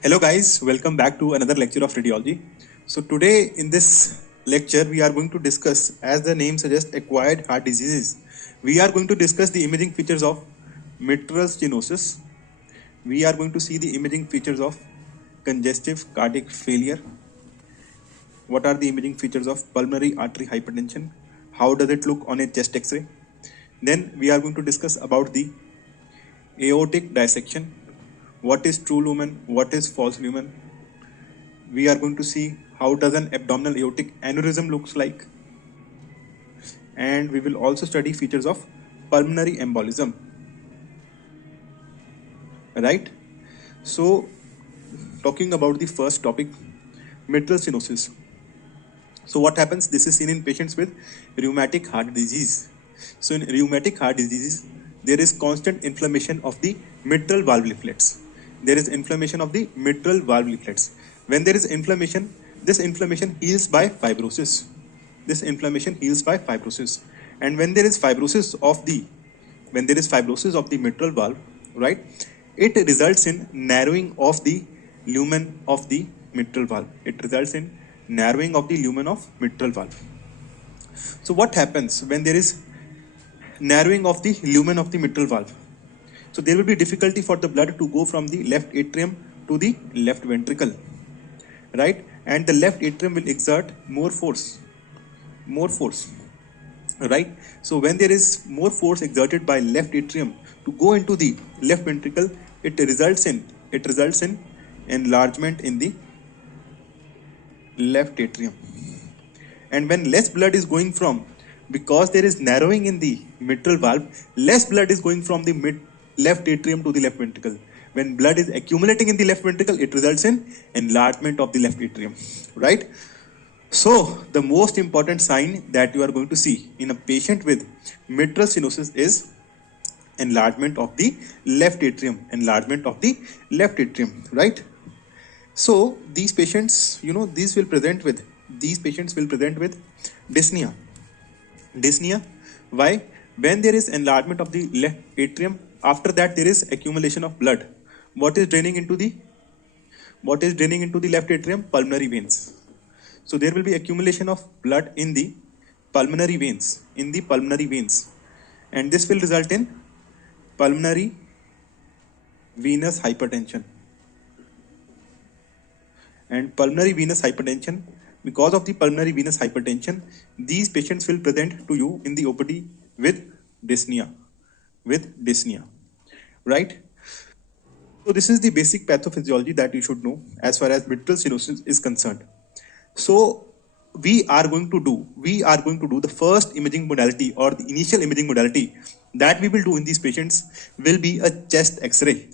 Hello guys, welcome back to another lecture of radiology. So today in this lecture we are going to discuss, as the name suggests, acquired heart diseases. We are going to discuss the imaging features of mitral stenosis. We are going to see the imaging features of congestive cardiac failure. What are the imaging features of pulmonary artery hypertension? How does it look on a chest X-ray? Then we are going to discuss about the aortic dissection. What is true lumen? What is false lumen? We are going to see how does an abdominal aortic aneurysm looks like, and we will also study features of pulmonary embolism. Right? So, talking about the first topic, mitral stenosis. So what happens? This is seen in patients with rheumatic heart disease. So in rheumatic heart disease, there is constant inflammation of the mitral valve leaflets. There is inflammation of the mitral valve leaflets. When there is inflammation, this inflammation heals by fibrosis. This inflammation heals by fibrosis. And when there is fibrosis of the mitral valve, right, it results in narrowing of the lumen of the mitral valve. It results in narrowing of the lumen of mitral valve. So what happens when there is narrowing of the lumen of the mitral valve? So there will be difficulty for the blood to go from the left atrium to the left ventricle, right? And the left atrium will exert more force, right? So when there is more force exerted by left atrium to go into the left ventricle, it results in enlargement in the left atrium. And when less blood is going from, because there is narrowing in the mitral valve, less blood is going from the left atrium to the left ventricle. When blood is accumulating in the left ventricle, it results in enlargement of the left atrium, right? So the most important sign that you are going to see in a patient with mitral stenosis is enlargement of the left atrium, right? So these patients, these patients will present with dyspnea. Why? When there is enlargement of the left atrium, after that there is accumulation of blood. What is draining into the left atrium? Pulmonary veins. So there will be accumulation of blood in the pulmonary veins, and this will result in pulmonary venous hypertension. And pulmonary venous hypertension, because of the pulmonary venous hypertension, these patients will present to you in the OPD with dyspnea, right? So this is the basic pathophysiology that you should know as far as mitral stenosis is concerned. So we are going to do the first imaging modality, or the initial imaging modality that we will do in these patients will be a chest X-ray,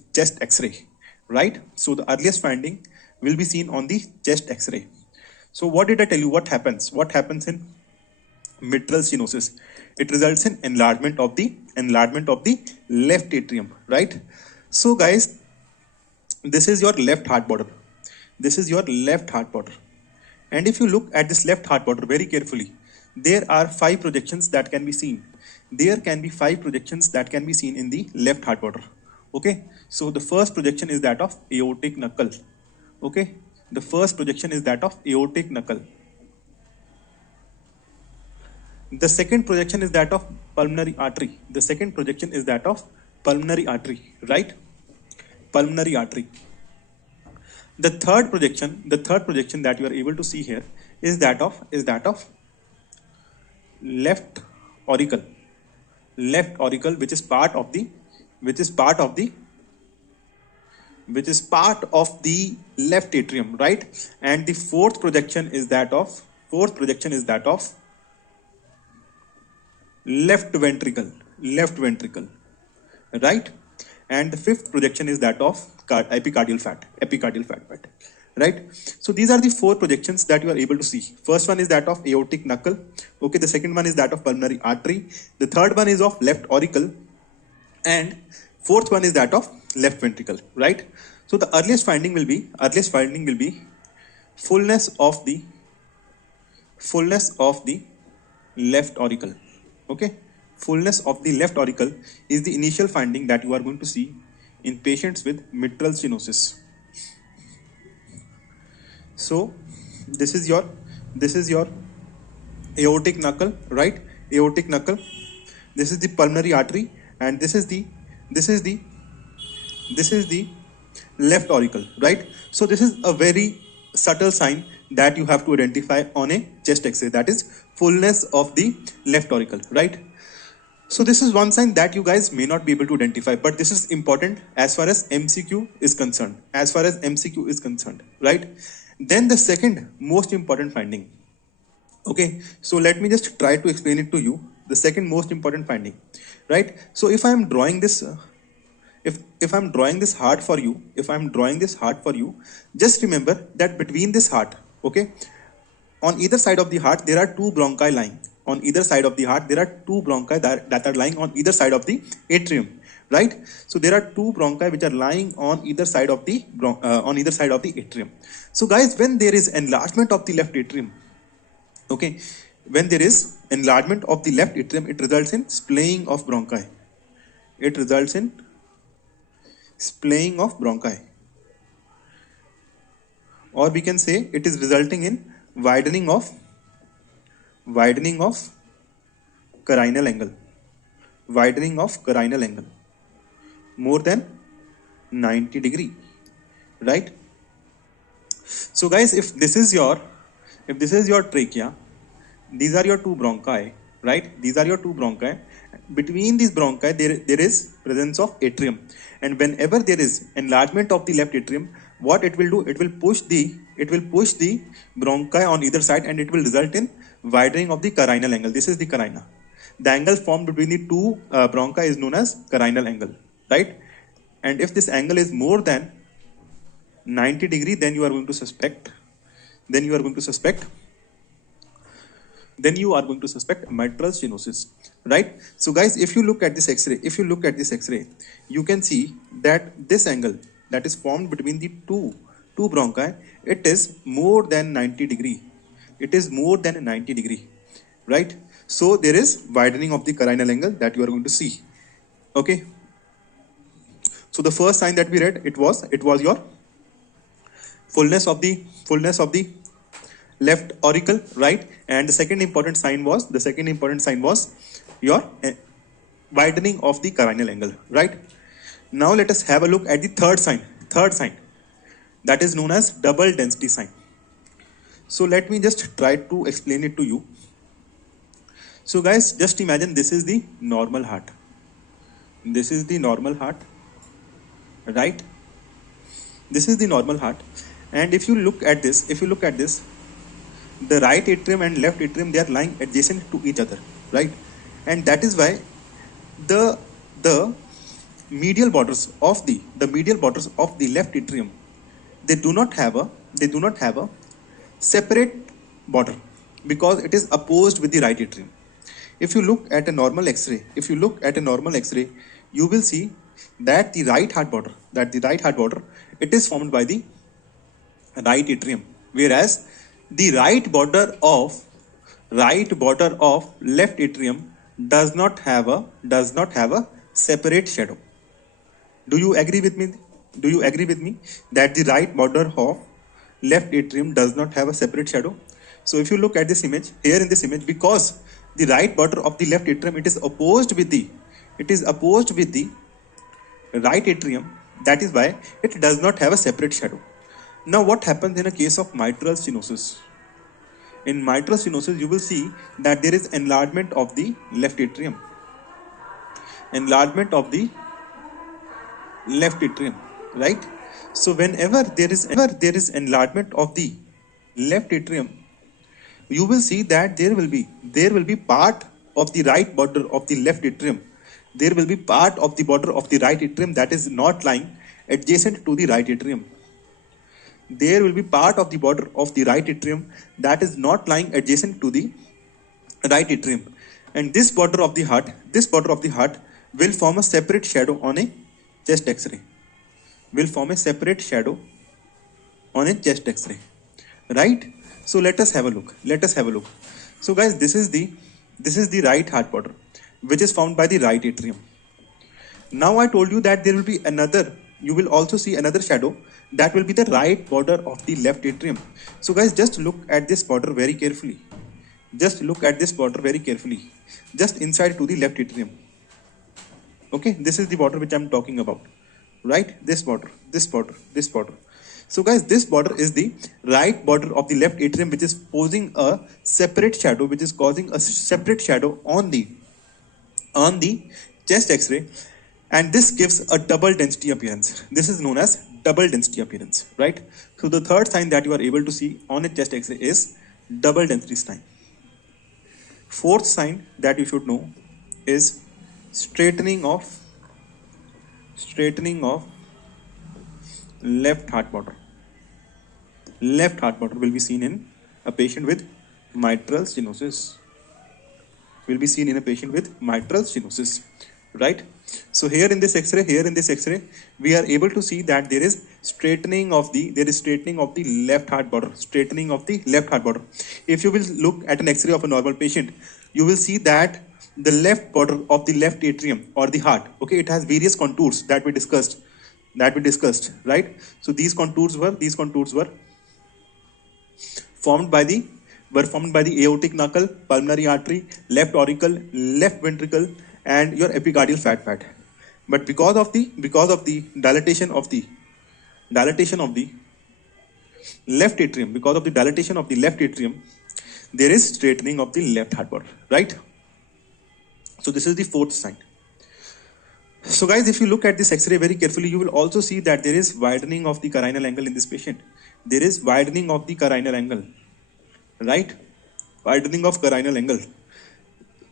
right? So the earliest finding will be seen on the chest X-ray. So what did I tell you? What happens in mitral stenosis? It results in enlargement of the left atrium, right? So guys, this is your left heart border. And if you look at this left heart border very carefully, there are 5 projections that can be seen. There can be 5 projections that can be seen in the left heart border. Okay, so the first projection is that of aortic knuckle. Okay, the first projection is that of aortic knuckle. The second projection is that of pulmonary artery. Right? Pulmonary artery. The third projection that you are able to see here is that of left auricle, which is part of the left atrium, right? And the fourth projection is that of left ventricle, right? And the fifth projection is that of epicardial fat, right? So these are the 4 projections that you are able to see. First one is that of aortic knuckle. Okay, the second one is that of pulmonary artery. The third one is of left auricle, and fourth one is that of left ventricle, right? So the earliest finding will be fullness of the left auricle. Okay, fullness of the left auricle is the initial finding that you are going to see in patients with mitral stenosis. So this is your aortic knuckle, right? Aortic knuckle. This is the pulmonary artery, and this is the left auricle, right? So this is a very subtle sign that you have to identify on a chest x-ray, that is fullness of the left auricle, right? So this is one sign that you guys may not be able to identify, but this is important as far as MCQ is concerned. Right? Then the second most important finding. Okay, so let me just try to explain it to you. The second most important finding, right? So if I am drawing this, if I'm drawing this heart for you, just remember that between this heart, okay, on either side of the heart there are two bronchi lying. On either side of the heart there are two bronchi that are lying on either side of the atrium, right? So there are two bronchi which are lying on either side of the atrium. So guys, when there is enlargement of the left atrium, okay, when there is enlargement of the left atrium, it results in splaying of bronchi. Or we can say it is resulting in widening of carinal angle. More than 90 degree, right? So guys, if this is your trachea, these are your two bronchi, right? Between these bronchi there is presence of atrium, and whenever there is enlargement of the left atrium, what it will do, it will push the bronchi on either side, and it will result in widening of the carinal angle. This is the carina. The angle formed between the two bronchi is known as carinal angle, right? And if this angle is more than 90 degree, then you are going to suspect mitral stenosis, right? So guys, if you look at this x-ray, you can see that this angle that is formed between the two bronchi, it is more than 90 degree. Right? So there is widening of the carinal angle that you are going to see. Okay. So the first sign that we read, it was your fullness of the left auricle, right? And the second important sign was your widening of the carinal angle, right? Now let us have a look at the third sign, that is known as double density sign. So let me just try to explain it to you. So guys, just imagine this is the normal heart. Right? This is the normal heart. And if you look at this, the right atrium and left atrium, they are lying adjacent to each other, right? And that is why the medial borders of the left atrium, they do not have a separate border, because it is opposed with the right atrium. If you look at a normal x-ray, you will see that the right heart border, it is formed by the right atrium, whereas the right border of left atrium does not have a separate shadow. Do you agree with me that the right border of left atrium does not have a separate shadow? So if you look at this image, because the right border of the left atrium, it is opposed with the right atrium, that is why it does not have a separate shadow. Now what happens in a case of mitral stenosis? In mitral stenosis, you will see that there is enlargement of the left atrium. Right? So whenever there is enlargement of the left atrium, you will see that there will be part of the right border of the left atrium. There will be part of the border of the right atrium that is not lying adjacent to the right atrium. There will be part of the border of the right atrium that is not lying adjacent to the right atrium. And this border of the heart will form a separate shadow on a chest x-ray. Right? So let us have a look. So guys, this is the right heart border, which is found by the right atrium. Now I told you that there will be another you will also see another shadow that will be the right border of the left atrium. So guys, just look at this border very carefully. Just look at this border very carefully. Just inside to the left atrium. Okay, this is the border which I'm talking about, right? This border, this border, this border. So guys, this border is the right border of the left atrium, which is posing a separate shadow, which is causing a separate shadow on the chest X-ray, and this gives a double density appearance. This is known as double density appearance, right? So the third sign that you are able to see on a chest X-ray is double density sign. Fourth sign that you should know is straightening of left heart border. Left heart border will be seen in a patient with mitral stenosis. Will be seen in a patient with mitral stenosis, right? So here in this X-ray, we are able to see that there is straightening of the left heart border. Straightening of the left heart border. If you will look at an X-ray of a normal patient, you will see that the left border of the left atrium or the heart, okay, it has various contours that we discussed, right? So these contours were formed by the aortic knuckle, pulmonary artery, left auricle, left ventricle, and your epicardial fat pad. But because of the dilatation of the left atrium, there is straightening of the left heart border, right? So this is the fourth sign. So guys, if you look at this X-ray very carefully, you will also see that there is widening of the carinal angle in this patient. There is widening of the carinal angle, right? Widening of carinal angle.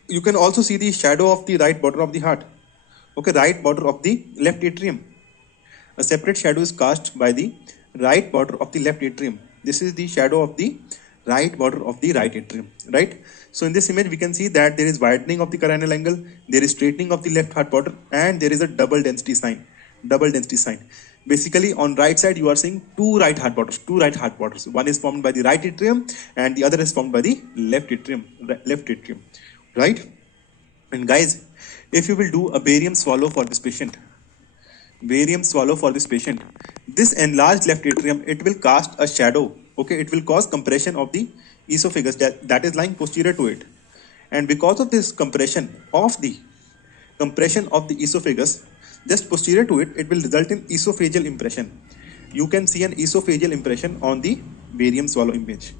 You can also see the shadow of the right border of the heart. Okay, right border of the left atrium. A separate shadow is cast by the right border of the left atrium. This is the shadow of the right border of the right atrium, right? So in this image, we can see that there is widening of the carinal angle, there is straightening of the left heart border, and there is a double density sign. Basically, on right side, you are seeing two right heart borders. One is formed by the right atrium, and the other is formed by the left atrium, right? And guys, if you will do a barium swallow for this patient, this enlarged left atrium, it will cast a shadow. Okay, it will cause compression of the esophagus that is lying posterior to it, and because of this compression of the esophagus just posterior to it, it will result in esophageal impression. You can see an esophageal impression on the barium swallow image.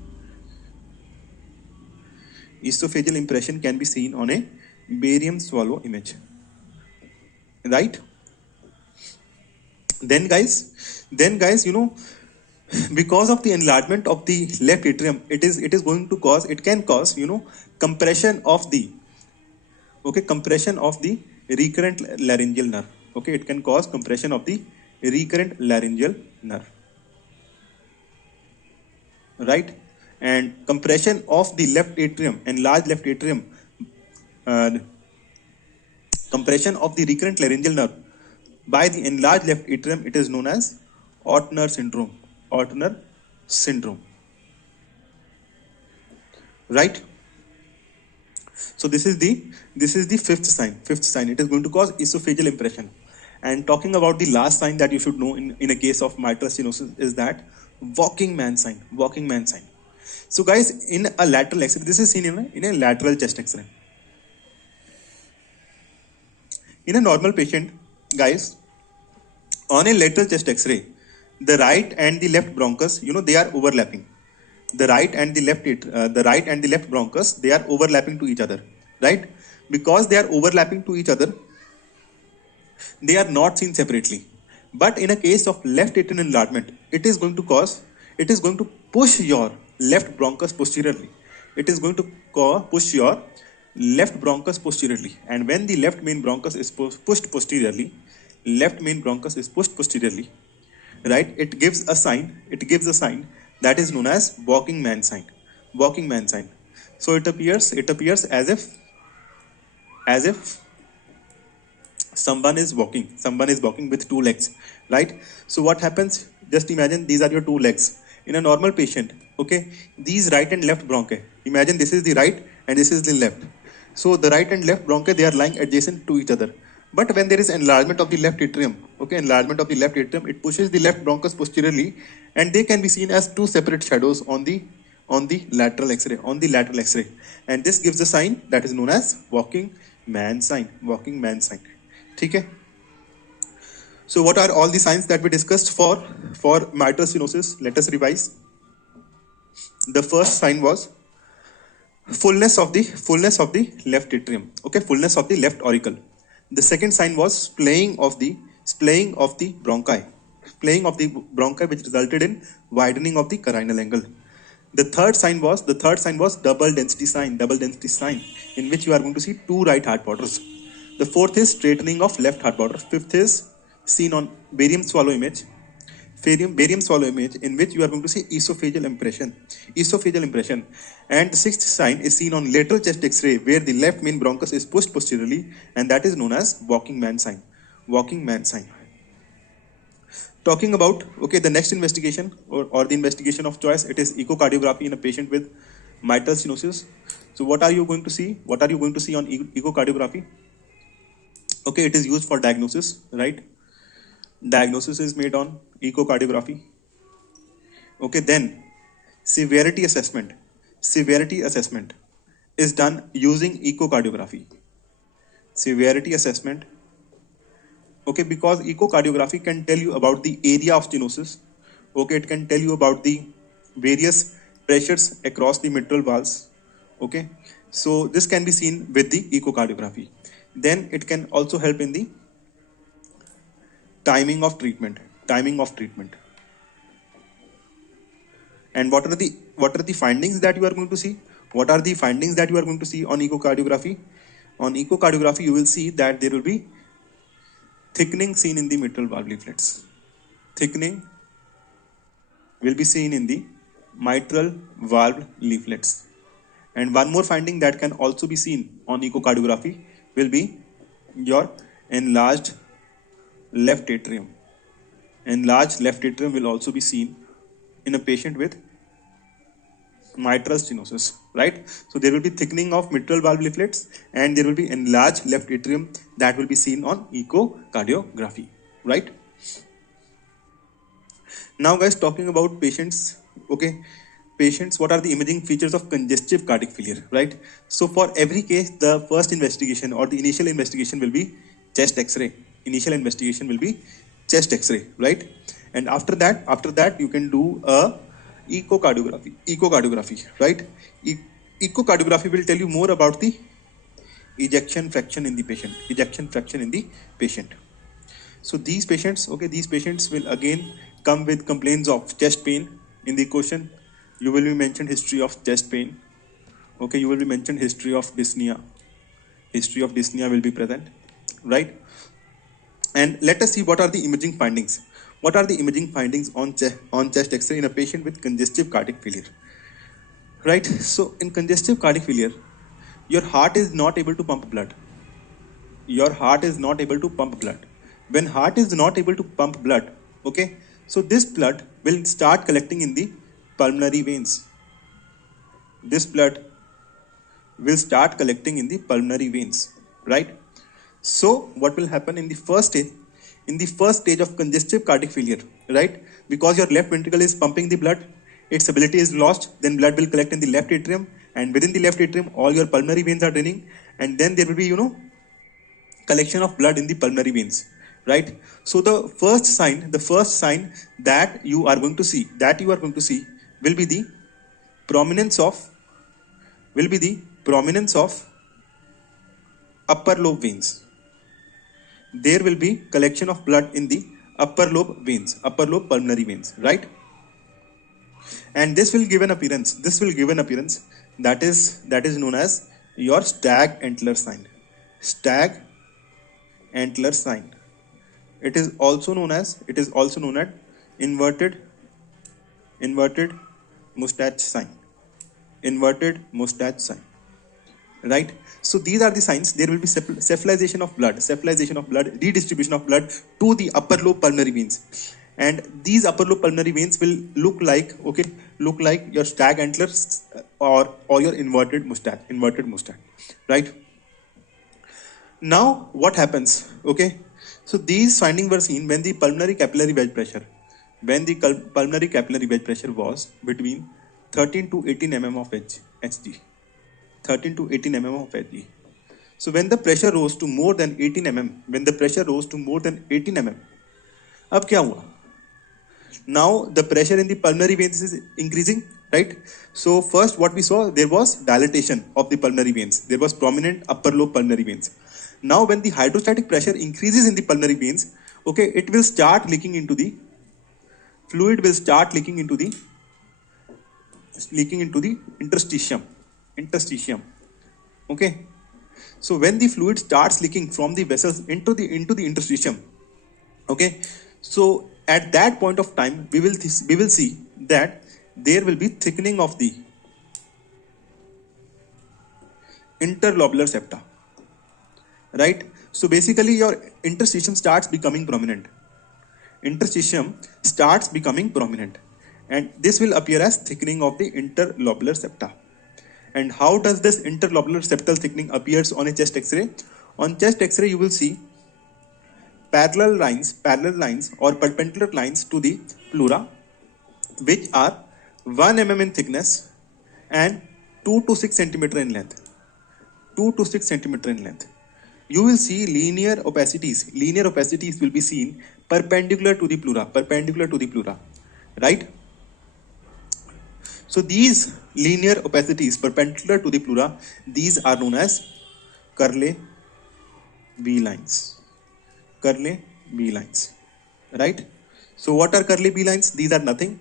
Esophageal impression can be seen on a barium swallow image, right? Then guys, you know, because of the enlargement of the left atrium, it can cause, you know, compression of the recurrent laryngeal nerve. Okay, it can cause compression of the recurrent laryngeal nerve, right? And compression of the left atrium, enlarged left atrium, compression of the recurrent laryngeal nerve by the enlarged left atrium, it is known as Ortner syndrome, right? So this is the fifth sign. It is going to cause esophageal impression. And talking about the last sign that you should know in a case of mitral stenosis is that walking man sign. So guys, in a lateral X-ray, this is seen in a lateral chest X-ray. In a normal patient, guys, on a lateral chest X-ray, the right and the left bronchus, you know, they are overlapping. The right and the left bronchus, they are overlapping to each other, right? Because they are overlapping to each other, they are not seen separately. But in a case of left atrial enlargement, it is going to push your left bronchus posteriorly. And when the left main bronchus is pushed posteriorly, right, it gives a sign that is known as walking man sign. So it appears as if someone is walking with two legs, right? So what happens? Just imagine these are your two legs. In a normal patient, okay, these right and left bronchi, imagine this is the right and this is the left. So the right and left bronchi, they are lying adjacent to each other. But when there is enlargement of the left atrium, okay, enlargement of the left atrium, it pushes the left bronchus posteriorly, and they can be seen as two separate shadows on the lateral X-ray, and this gives a sign that is known as walking man sign. Okay. So what are all the signs that we discussed for mitral stenosis? Let us revise. The first sign was fullness of the left atrium, okay, fullness of the left auricle. The second sign was splaying of the bronchi, which resulted in widening of the carinal angle. The third sign was double density sign, in which you are going to see two right heart borders. The fourth is straightening of left heart border. Fifth is seen on barium swallow image, in which you are going to see esophageal impression. And the sixth sign is seen on lateral chest X-ray, where the left main bronchus is pushed posteriorly, and that is known as walking man sign. Talking about, okay, the next investigation or the investigation of choice, it is echocardiography in a patient with mitral stenosis. So what are you going to see on echocardiography? Okay, it is used for diagnosis, right? Diagnosis is made on echocardiography. Okay, then severity assessment is done using echocardiography. Okay, because echocardiography can tell you about the area of stenosis. Okay, it can tell you about the various pressures across the mitral valves. Okay, so this can be seen with the echocardiography. Then it can also help in the timing of treatment. And what are the findings that you are going to see? On echocardiography? On echocardiography, you will see that there will be thickening seen in the mitral valve leaflets. Thickening will be seen in the mitral valve leaflets. And one more finding that can also be seen on echocardiography will be your enlarged left atrium. Enlarged left atrium will also be seen in a patient with mitral stenosis, right? So there will be thickening of mitral valve leaflets, and there will be enlarged left atrium that will be seen on echocardiography, right? Now guys, talking about patients, okay, what are the imaging features of congestive cardiac failure, right? So for every case, the first investigation or the initial investigation will be chest X-ray. Right? And after that you can do a echocardiography, right? Echocardiography will tell you more about the ejection fraction in the patient. So these patients will again come with complaints of chest pain. In the question, you will be mentioned history of chest pain. Okay, you will be mentioned history of dyspnea. Will be present, right? And let us see what are the imaging findings. What are the imaging findings on chest X-ray in a patient with congestive cardiac failure? Right? So in congestive cardiac failure, your heart is not able to pump blood. When heart is not able to pump blood, okay, so this blood will start collecting in the pulmonary veins. Right? So what will happen in the first stage of congestive cardiac failure, right? Because your left ventricle is pumping the blood, its ability is lost, then blood will collect in the left atrium, and within the left atrium all your pulmonary veins are draining, and then there will be collection of blood in the pulmonary veins, right? So the first sign that you are going to see will be the prominence of upper lobe veins. There will be collection of blood in the upper lobe pulmonary veins, right? And this will give an appearance that is known as your stag antler sign. It is also known as inverted mustache sign. Right? So these are the signs. There will be cephalization of blood, redistribution of blood to the upper lobe pulmonary veins, and these upper lobe pulmonary veins will look like your stag antlers or your inverted mustache, right? Now what happens? Okay, so these findings were seen when the pulmonary capillary wedge pressure, pulmonary capillary wedge pressure was between 13 to 18 mm of Hg, 13 to 18 mm of Hg. So when the pressure rose to more than 18 mm, when the pressure rose to more than 18 mm, अब क्या हुआ? Now the pressure in the pulmonary veins is increasing, right? So first what we saw, there was dilatation of the pulmonary veins. There was prominent upper lobe pulmonary veins. Now when the hydrostatic pressure increases in the pulmonary veins, okay, it will start leaking into the fluid, will start leaking into the interstitium. Okay. So when the fluid starts leaking from the vessels into the interstitium, okay, so at that point of time we will see that there will be thickening of the interlobular septa, right? So basically your interstitium starts becoming prominent, and this will appear as thickening of the interlobular septa. And how does this interlobular septal thickening appears on a chest X-ray? On chest X-ray you will see parallel lines or perpendicular lines to the pleura, which are 1 mm in thickness and 2 to 6 centimeter in length. You will see linear opacities. Linear opacities will be seen perpendicular to the pleura, right? So these linear opacities perpendicular to the pleura, these are known as Curley B lines. Right? So what are Curley B lines? These are nothing.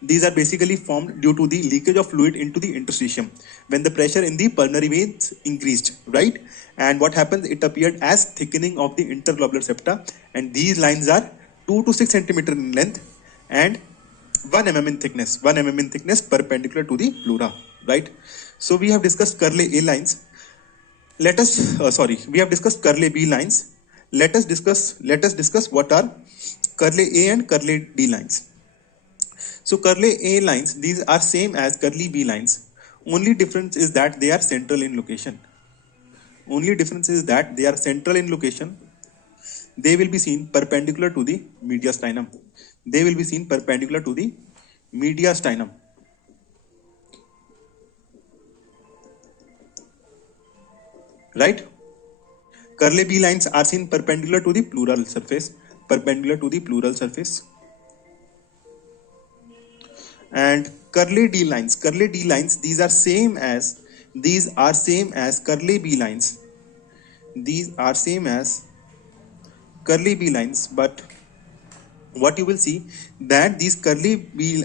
These are basically formed due to the leakage of fluid into the interstitium when the pressure in the pulmonary veins increased, right? And what happens? It appeared as thickening of the interlobular septa, and these lines are 2 to 6 centimeter in length and 1 mm in thickness, perpendicular to the pleura, right? So we have discussed Curley A lines. We have discussed Curley B lines. Let us discuss what are Curley A and Curley D lines. So Curley A lines, these are same as Curley B lines. Only difference is that they are central in location. They will be seen perpendicular to the mediastinum. Right? Curley B lines are seen perpendicular to the pleural surface. And Curley D lines, these are same as Curley B lines. But what you will see that these Curley D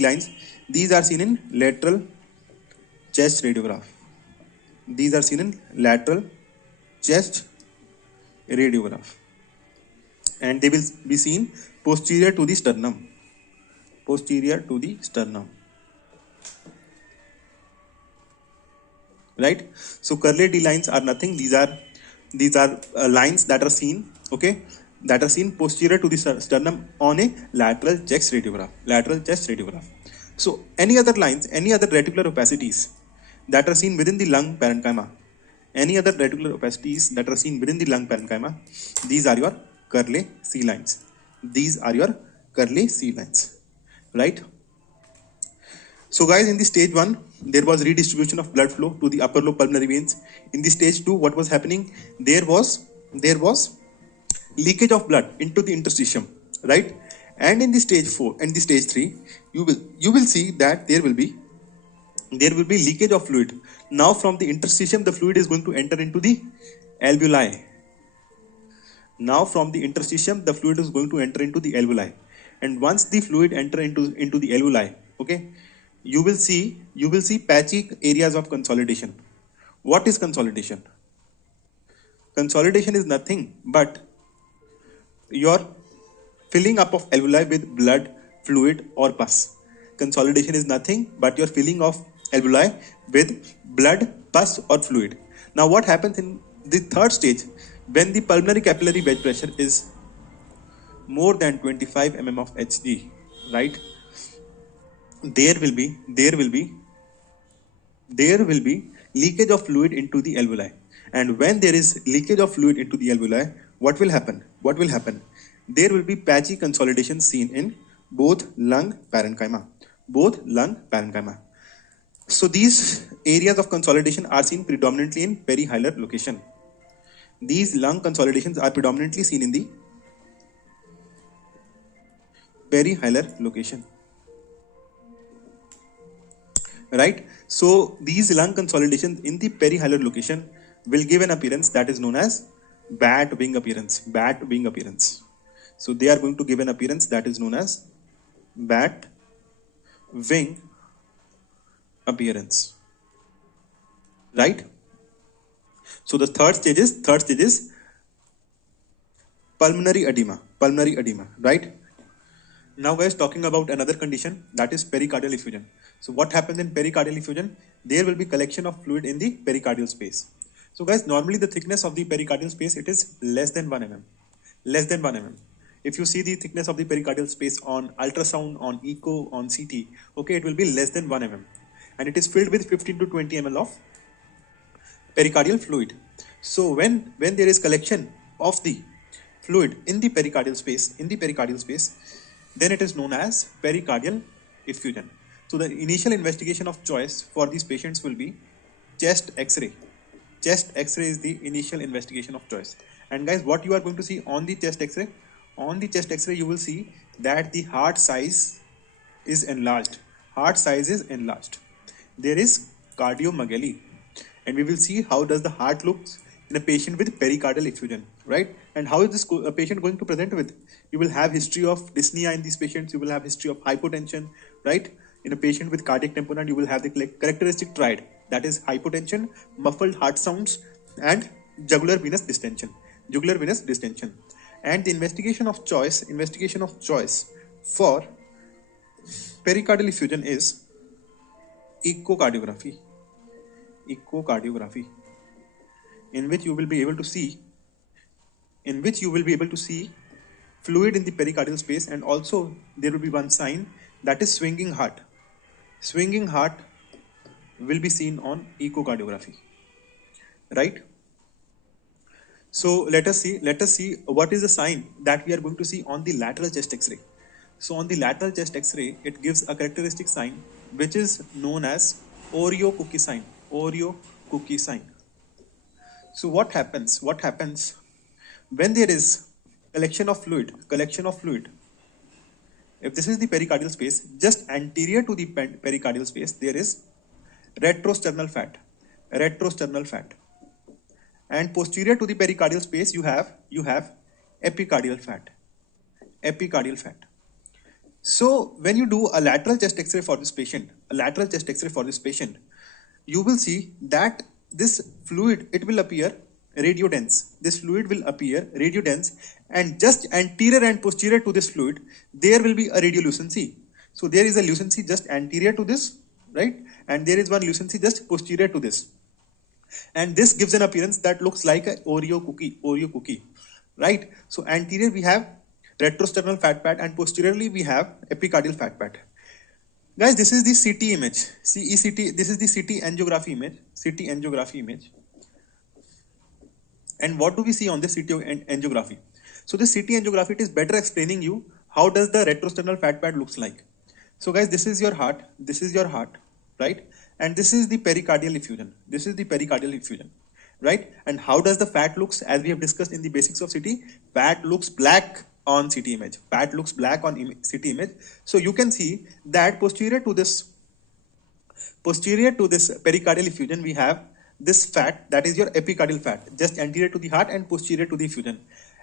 lines, these are seen in lateral chest radiograph. And they will be seen posterior to the sternum. Right? So Curley D lines are nothing. These are lines that are seen, okay, posterior to the sternum on a lateral chest radiograph. So any other reticular opacities that are seen within the lung parenchyma, these are your Curley C lines. Right? So guys, in the stage 1, there was redistribution of blood flow to the upper lobe pulmonary veins. In the stage 2, what was happening? There was leakage of blood into the interstitium, right? And in the stage 4 and the stage 3, you will see that there will be leakage of fluid. Now from the interstitium, the fluid is going to enter into the alveoli. And once the fluid enter into the alveoli, okay, you will see patchy areas of consolidation. What is consolidation? Consolidation is nothing but your filling up of alveoli with blood, fluid or pus. Consolidation is nothing but your filling of alveoli with blood, pus or fluid. Now what happens in the third stage, when the pulmonary capillary bed pressure is more than 25 mm of Hg, right? There will be leakage of fluid into the alveoli. And when there is leakage of fluid into the alveoli, what will happen? What will happen? There will be patchy consolidation seen in both lung parenchyma. Both lung parenchyma. So these areas of consolidation are seen predominantly in perihilar location. These lung consolidations are predominantly seen in the perihilar location. Right? So these lung consolidations in the perihilar location will give an appearance that is known as bat wing appearance. Bat wing appearance. So they are going to give an appearance that is known as bat wing appearance. Right? So the third stage is pulmonary edema. Pulmonary edema. Right? Now guys, talking about another condition, that is pericardial effusion. So what happens in pericardial effusion? There will be collection of fluid in the pericardial space. So guys, normally the thickness of the pericardial space, it is less than 1 mm. Less than 1 mm. If you see the thickness of the pericardial space on ultrasound, on echo, on CT, okay, it will be less than 1 mm. And it is filled with 15 to 20 ml of pericardial fluid. So when there is collection of the fluid in the pericardial space, then it is known as pericardial effusion. So the initial investigation of choice for these patients will be chest X-ray. Chest X-ray is the initial investigation of choice. And guys, what you are going to see on the chest X-ray? On the chest X-ray, you will see that the heart size is enlarged. Heart size is enlarged. There is cardiomegaly. And we will see how does the heart looks in a patient with pericardial effusion, right? And how is this patient going to present with? You will have history of dyspnea in these patients. You will have history of hypotension, right? In a patient with cardiac tamponade, you will have the characteristic triad, that is hypotension, muffled heart sounds, and jugular venous distension. Jugular venous distension. And the investigation of choice for pericardial effusion is echocardiography. Echocardiography, in which you will be able to see fluid in the pericardial space, and also there will be one sign, that is swinging heart. Swinging heart will be seen on echocardiography, right? So let us see what is the sign that we are going to see on the lateral chest X-ray. So on the lateral chest X-ray, it gives a characteristic sign which is known as Oreo cookie sign. Oreo cookie sign. So what happens when there is collection of fluid? If this is the pericardial space, just anterior to the pericardial space, there is retrosternal fat, and posterior to the pericardial space, you have epicardial fat. So when you do a lateral chest X-ray for this patient, you will see that this fluid, it will appear radiodense. This fluid will appear radiodense, and just anterior and posterior to this fluid, there will be a radiolucency. So there is a lucency just anterior to this, right? And there is one lucency just posterior to this. And this gives an appearance that looks like an Oreo cookie, right? So anterior we have retrosternal fat pad, and posteriorly we have epicardial fat pad. Guys, this is the CT image, CECT. This is the CT angiography image. And what do we see on this CT angiography? So this CT angiography, it is better explaining you how does the retrosternal fat pad looks like. So guys, this is your heart, right? And this is the pericardial effusion. Right? And how does the fat looks? As we have discussed in the basics of CT, fat looks black on CT image. CT image. So you can see that posterior to this pericardial effusion, we have this fat, that is your epicardial fat, just anterior to the heart and posterior to the effusion.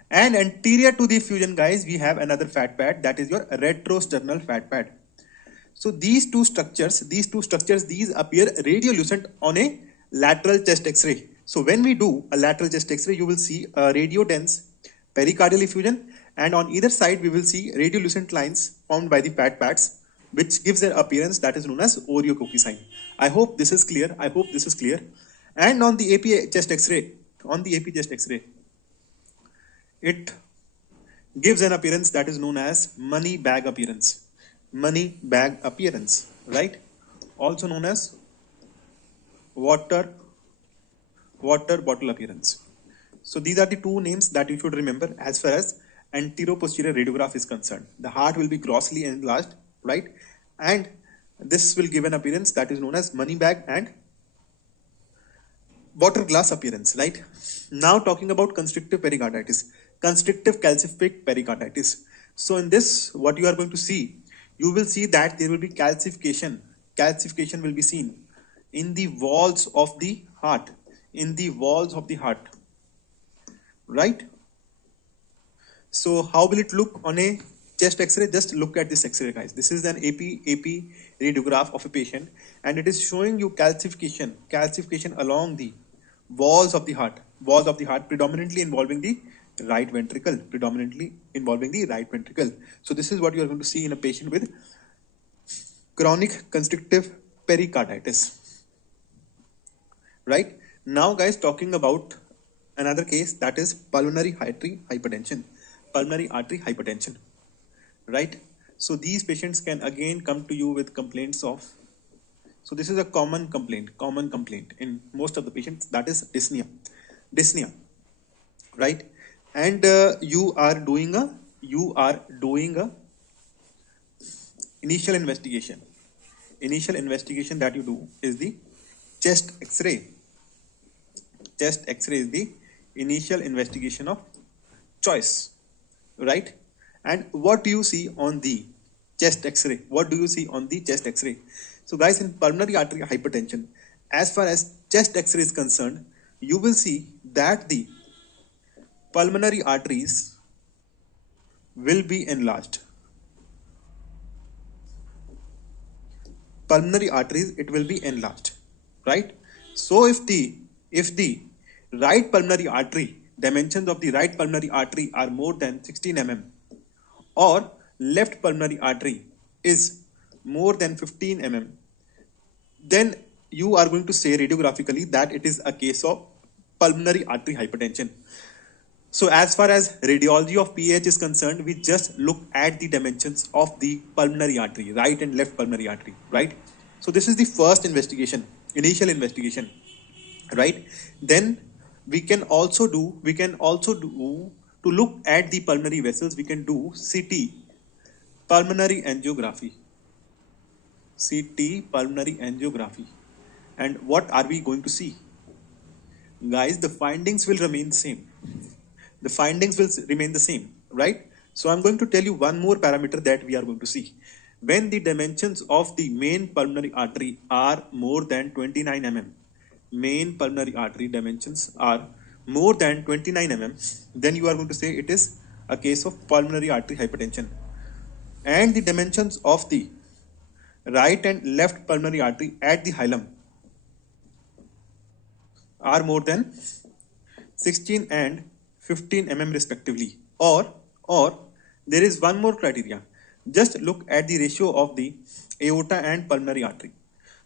And anterior to the effusion, guys, we have another fat pad, that is your retrosternal fat pad. So these two structures, these appear radiolucent on a lateral chest X-ray. So when we do a lateral chest X-ray, you will see a radiodense pericardial effusion, and on either side we will see radiolucent lines formed by the fat pads, which gives an appearance that is known as Oreo cookie sign. I hope this is clear. And on the AP chest X-ray, it gives an appearance that is known as money bag appearance, right? Also known as water water bottle appearance. So these are the two names that you should remember as far as anteroposterior radiograph is concerned. The heart will be grossly enlarged, right? And this will give an appearance that is known as money bag and water glass appearance, right? Now talking about constrictive pericarditis, constrictive calcific pericarditis. So in this, what you are going to see, you will see that there will be calcification. Calcification will be seen in the walls of the heart, in the walls of the heart, right? So how will it look on a chest x-ray? Just look at this x-ray, guys. This is an AP radiograph of a patient, and it is showing you calcification along the walls of the heart, predominantly involving the right ventricle, So this is what you are going to see in a patient with chronic constrictive pericarditis, right? Now, guys, talking about another case, that is pulmonary artery hypertension, right? So these patients can again come to you with complaints of, so this is a common complaint in most of the patients, that is dyspnea, right? And you are doing a initial investigation that you do is the chest x-ray. Chest x-ray is the initial investigation of choice, right? And what do you see on the chest x-ray? So guys, in pulmonary artery hypertension, as far as chest x-ray is concerned, you will see that the pulmonary arteries will be enlarged. Right? So if the right pulmonary artery, dimensions of the right pulmonary artery are more than 16 mm, or left pulmonary artery is more than 15 mm, then you are going to say radiographically that it is a case of pulmonary artery hypertension. So as far as radiology of PAH is concerned, we just look at the dimensions of the pulmonary artery, right and left pulmonary artery, right? So this is the first investigation, initial investigation, right? Then we can also do to look at the pulmonary vessels, we can do CT, pulmonary angiography. And what are we going to see? Guys, the findings will remain the same. Right? So I'm going to tell you one more parameter that we are going to see. When the dimensions of the main pulmonary artery are more than 29 mm, main pulmonary artery dimensions are more than 29 mm, then you are going to say it is a case of pulmonary artery hypertension. And the dimensions of the right and left pulmonary artery at the hilum are more than 16 and 15 mm respectively. Or there is one more criteria. Just look at the ratio of the aorta and pulmonary artery.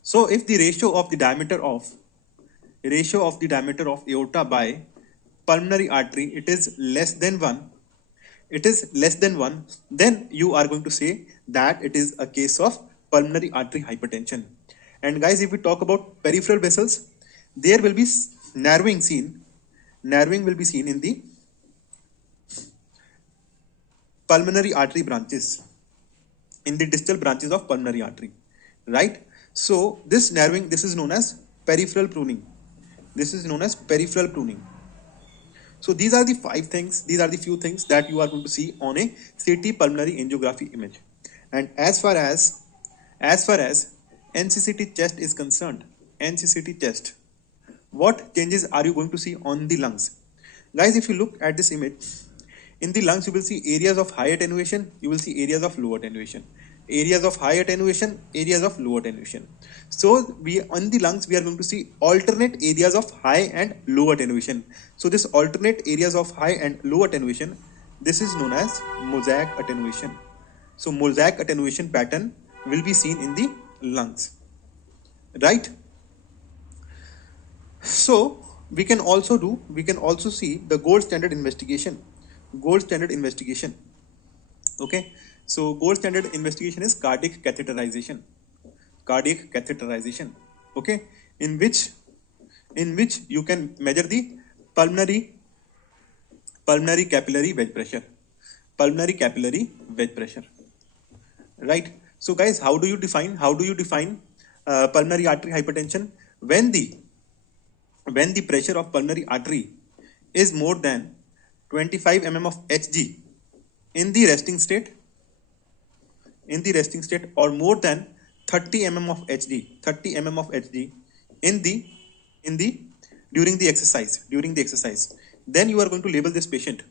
So if the ratio of the diameter of aorta by pulmonary artery it is less than 1, then you are going to say that it is a case of pulmonary artery hypertension. And guys, if we talk about peripheral vessels, there will be narrowing will be seen in the pulmonary artery branches, in the distal branches of pulmonary artery, right? So this narrowing, this is known as peripheral pruning. So these are the few things that you are going to see on a CT pulmonary angiography image. And as far as NCCT chest is concerned, what changes are you going to see on the lungs? Guys, if you look at this image, in the lungs you will see areas of high attenuation, you will see areas of low attenuation, areas of high attenuation, areas of low attenuation. So on the lungs we are going to see alternate areas of high and low attenuation. So this alternate areas of high and low attenuation, this is known as mosaic attenuation. So mosaic attenuation pattern will be seen in the lungs, right? So we can also see the gold standard investigation. Okay, so gold standard investigation is cardiac catheterization. Okay, in which in which you can measure the pulmonary capillary wedge pressure. Pulmonary capillary wedge pressure. Right. So guys, how do you define pulmonary artery hypertension? When the pressure of pulmonary artery is more than 25 mm of Hg in the resting state, or more than 30 mm of Hg in the during the exercise, then you are going to label this patient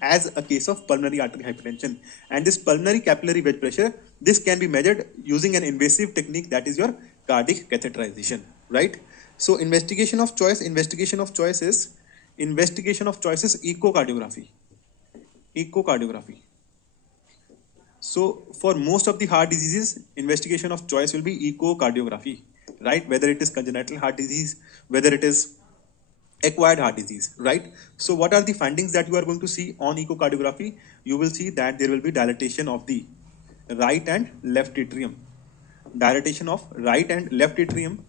as a case of pulmonary artery hypertension. And this pulmonary capillary wedge pressure, this can be measured using an invasive technique, that is your cardiac catheterization. Right. So investigation of choice is echocardiography. So for most of the heart diseases, investigation of choice will be echocardiography, right? Whether it is congenital heart disease, whether it is acquired heart disease, right? So what are the findings that you are going to see on echocardiography? You will see that there will be dilatation of the right and left atrium. Dilatation of right atrium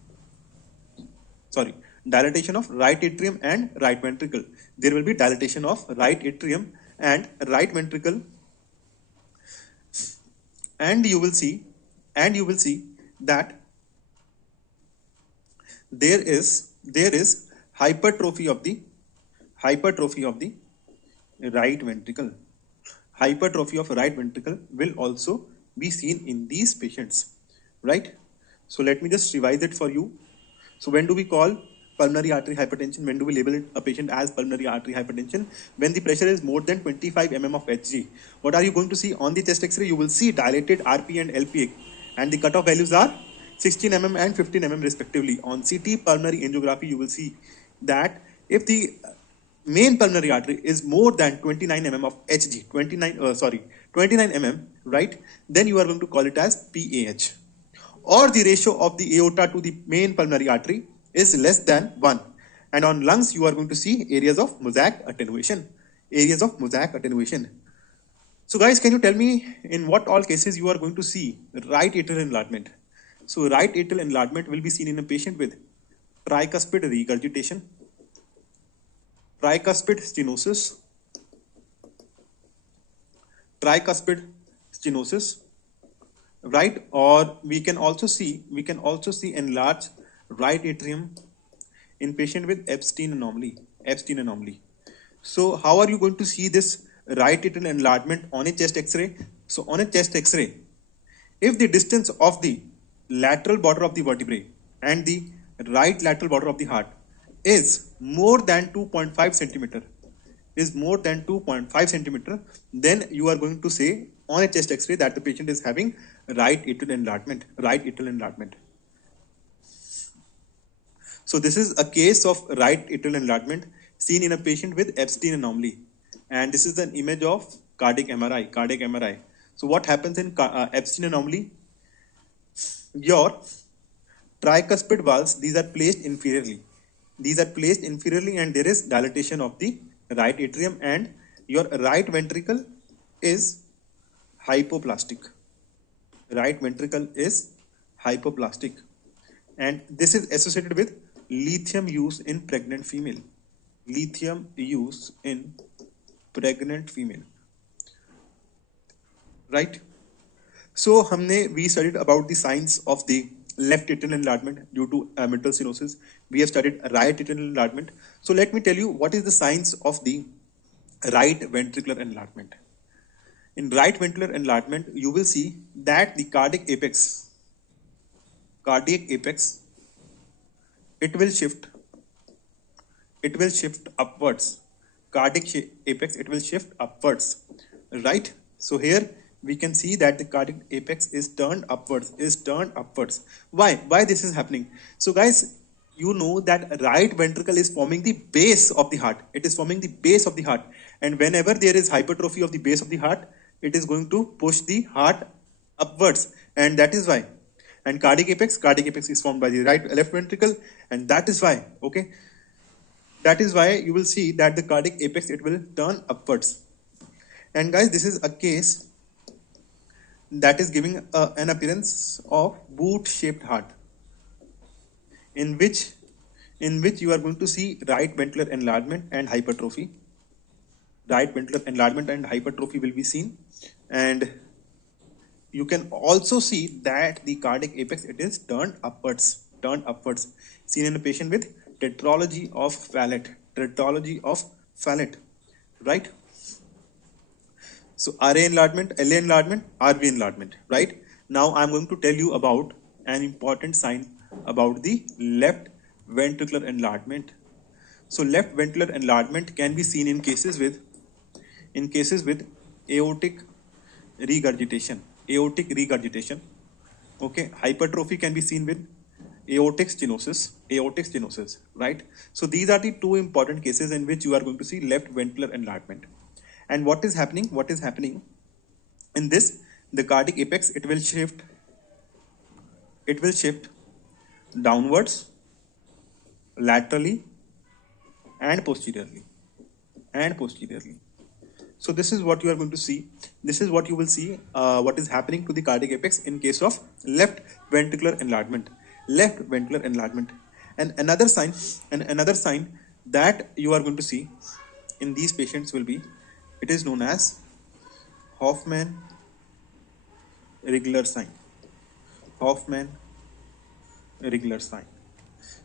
and right ventricle. There will be dilatation of right atrium and right ventricle, and you will see that there is hypertrophy of the right ventricle. Hypertrophy of right ventricle will also be seen in these patients, right? So let me just revise it for you. So when do we call pulmonary artery hypertension? When do we label a patient as pulmonary artery hypertension? When the pressure is more than 25 mm of Hg. What are you going to see on the chest X-ray? You will see dilated RP and LPA, and the cutoff values are 16 mm and 15 mm respectively. On CT pulmonary angiography, you will see that if the main pulmonary artery is more than 29 mm of Hg, 29 mm, right? Then you are going to call it as PAH. Or the ratio of the aorta to the main pulmonary artery is less than 1. And on lungs, you are going to see areas of mosaic attenuation. So guys, can you tell me in what all cases you are going to see right atrial enlargement? So right atrial enlargement will be seen in a patient with tricuspid regurgitation, tricuspid stenosis, right? Or we can also see enlarged right atrium in patient with Epstein anomaly. So how are you going to see this right atrial enlargement on a chest X-ray? So on a chest X-ray, if the distance of the lateral border of the vertebrae and the right lateral border of the heart is more than 2.5 centimeter, then you are going to say on a chest X-ray that the patient is having right atrial enlargement. So this is a case of right atrial enlargement seen in a patient with Epstein anomaly, and this is an image of cardiac MRI. So what happens in Epstein anomaly? Your tricuspid valves, these are placed inferiorly, and there is dilatation of the right atrium, and your right ventricle is hypoplastic. And this is associated with lithium use in pregnant female. Right? So we studied about the signs of the left atrial enlargement due to mitral stenosis. We have studied right atrial enlargement. So let me tell you what is the signs of the right ventricular enlargement. In right ventricular enlargement, you will see that the cardiac apex, it will shift upwards. Cardiac apex, it will shift upwards, right? So here we can see that the cardiac apex is turned upwards. Why this is happening? So guys, you know that right ventricle is forming the base of the heart. And whenever there is hypertrophy of the base of the heart, it is going to push the heart upwards, and that is why. And cardiac apex is formed by the left ventricle, and that is why, okay, that is why you will see that the cardiac apex, it will turn upwards. And guys, this is a case that is giving an appearance of boot-shaped heart. in which you are going to see right ventricular enlargement and hypertrophy. Right ventricular enlargement and hypertrophy will be seen, and you can also see that the cardiac apex, it is turned upwards, seen in a patient with tetralogy of Fallot, right? So RA enlargement, LA enlargement, RV enlargement, right? Now I'm going to tell you about an important sign about the left ventricular enlargement. So left ventricular enlargement can be seen in cases with aortic regurgitation. Okay, hypertrophy can be seen with aortic stenosis, right? So these are the two important cases in which you are going to see left ventricular enlargement. And what is happening in this, the cardiac apex, it will shift downwards, laterally, and posteriorly. So this is what you are going to see. This is what you will see, what is happening to the cardiac apex in case of left ventricular enlargement. And another sign that you are going to see in these patients will be, it is known as Hoffmann Rigler sign.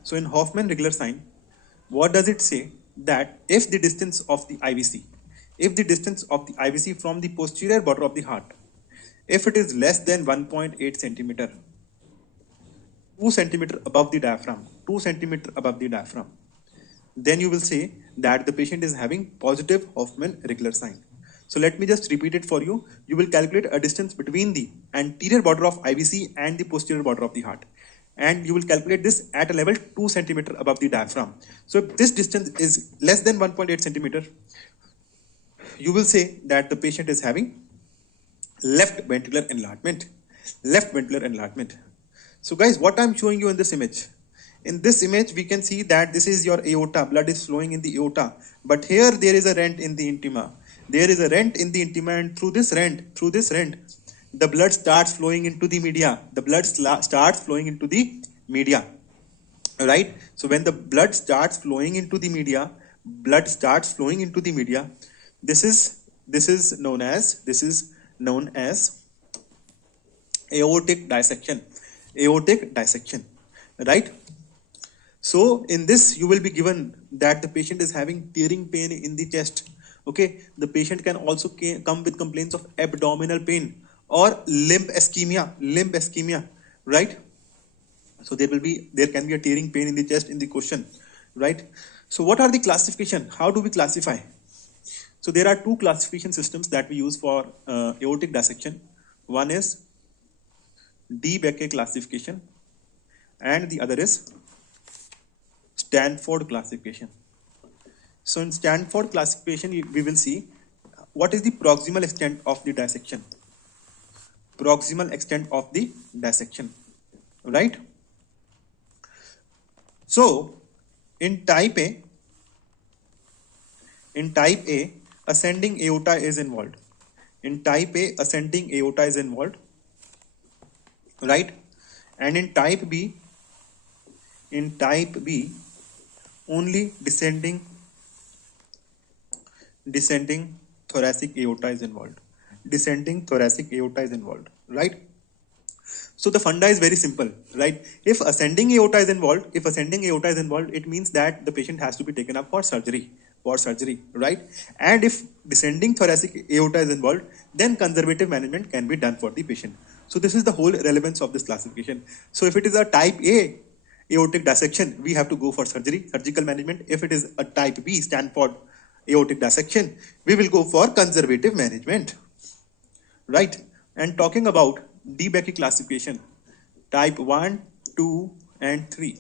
So in Hoffmann Rigler sign, what does it say? That if the distance of the IVC from the posterior border of the heart, if it is less than 1.8 centimeter, 2 centimeter above the diaphragm, then you will say that the patient is having positive Hoffmann Rigler sign. So let me just repeat it for you. You will calculate a distance between the anterior border of IVC and the posterior border of the heart, and you will calculate this at a level 2 centimeter above the diaphragm. So if this distance is less than 1.8 centimeter, you will say that the patient is having left ventricular enlargement. So guys, what I'm showing you in this image, we can see that this is your aorta, blood is flowing in the aorta, but here there is a rent in the intima. And through this rent, the blood starts flowing into the media. Right? So when the blood starts flowing into the media, this is known as aortic dissection, right? So in this, you will be given that the patient is having tearing pain in the chest. Okay, the patient can also come with complaints of abdominal pain or limb ischemia, right? So there can be a tearing pain in the chest in the question, right? So what are the classification? How do we classify? So there are two classification systems that we use for aortic dissection. One is DeBakey classification, and the other is Stanford classification. So in Stanford classification, we will see what is the proximal extent of the dissection. Right? So in type A, ascending aorta is involved. Right? And in type B, only descending thoracic aorta is involved. Right? So the funda is very simple, right? If ascending aorta is involved, it means that the patient has to be taken up for surgery, right? And if descending thoracic aorta is involved, then conservative management can be done for the patient. So this is the whole relevance of this classification. So if it is a type A aortic dissection, we have to go for surgical management. If it is a type B Stanford aortic dissection, we will go for conservative management, right? And talking about DeBakey classification, type 1, 2 and 3.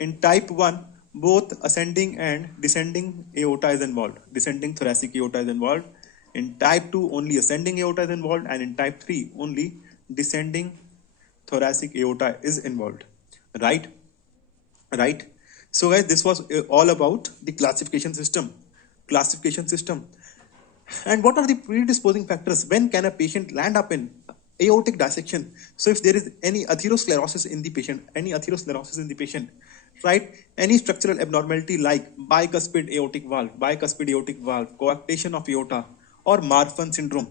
In type 1, both ascending and descending aorta is involved. Descending thoracic aorta is involved. In type 2, only ascending aorta is involved, and in type 3, only descending thoracic aorta is involved, right? So guys, this was all about the classification system. And what are the predisposing factors? When can a patient land up in aortic dissection? So if there is any atherosclerosis in the patient, right? Any structural abnormality like bicuspid aortic valve, coarctation of aorta, or Marfan syndrome,